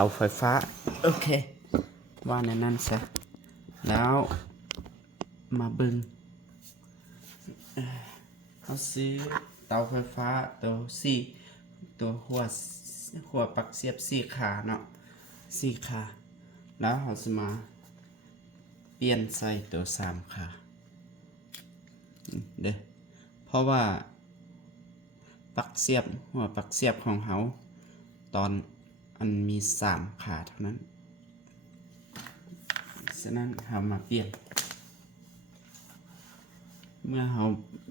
ตาไฟฟ้าโอเคว่าในนั้นซะแล้วมาเบิ่งเขาซื้อเตาไฟฟ้าตัวหัวปลั๊กเสียบ4 ขาเนาะ4 ขาแล้วเขาจะมาเปลี่ยนใส่ตัว3 ขาเด้อเพราะว่าปลั๊กเสียบหัวปลั๊กเสียบของเขาตอนอันมี3 ขาเท่านั้นฉะนั้นเรามาเปลี่ยนเมื่อเรา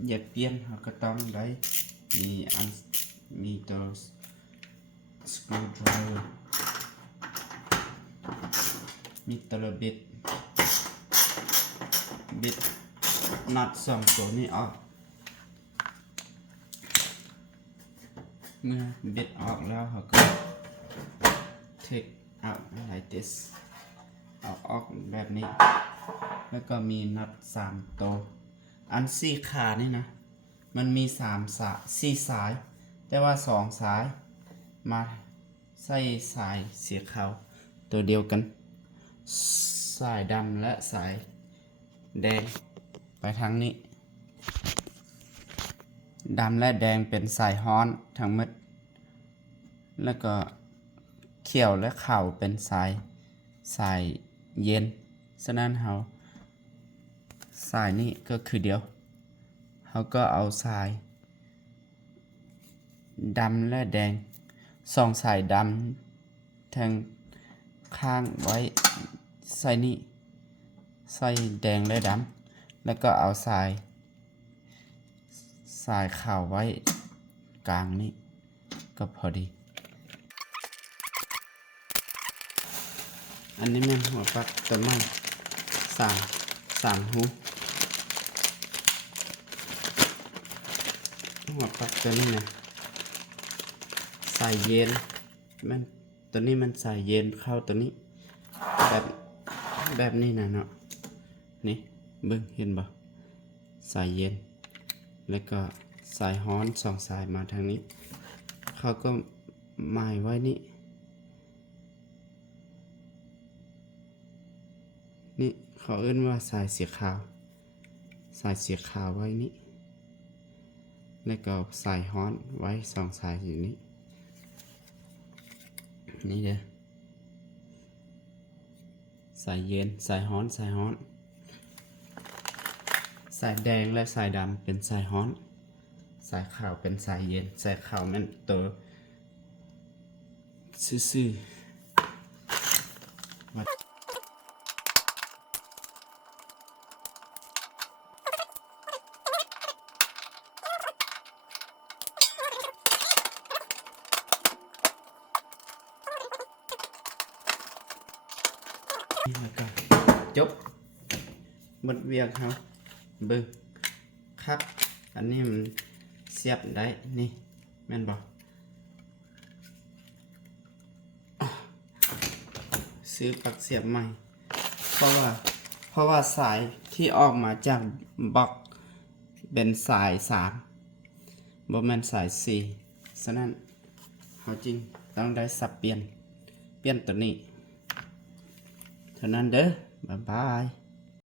อยากเปลี่ยนเราก็ต้องได้มีตัว screwdriver มีตัวบิดน็อต2 ตัวนี้ออกเมื่อบิดออกแล้วเราก็ take out like this เอาออกแบบนี้แล้วก็มีน็อต3 ตัวอัน4 ขานี่นะมันมี4 สายแต่ว่า2 สายมาใส่สายสีขาวตัวเดียวกันสายดำและสายแดงไปทางนี้ดำและแดงเป็นสายฮ้อนทั้งหมดแล้วก็เขียวและขาวเป็นสายเย็นฉะนั้นเราสายนี้ก็คือเดียวเขาก็เอาสายดำและแดง2 สายดำทางข้างไว้ใส่นี่ใส่แดงและดำแล้วก็เอาสายขาวไว้กลางนี้ก็พอดีอันนี้มันหัวปลั๊กตัวใหม่3 หูหัวปลั๊กตัวนี้นะสายเย็นมันตัวนี้มันสายเย็นเข้าตัวนี้แบบนี้นะเนาะนี่เบิ่งเห็นบ่สายเย็นแล้วก็สายฮ้อน2 สายมาทางนี้เขาก็หมายไว้นี่เขาเอิ้นว่าสายสีขาวไว้นี่แล้วก็สายฮ้อนไว้2 สายอยู่นี้นี่เด้อสายเย็นสายฮ้อนสายแดงและสายดำเป็นสายฮ้อนสายขาวเป็นสายเย็นสายขาวมันตัวซื่อแล้วก็จบหมดเวียกครับเบิ่งครับอันนี้มันเสียบได้นี่แม่นบ่ซื้อปลั๊กเสียบใหม่เพราะว่าสายที่ออกมาจากบล็อกเป็นสาย3บ่แม่นสาย4ฉะนั้นเขาจริงต้องได้สับเปลี่ยนตัวนี้เท่านั้นเด้อบ๊ายบาย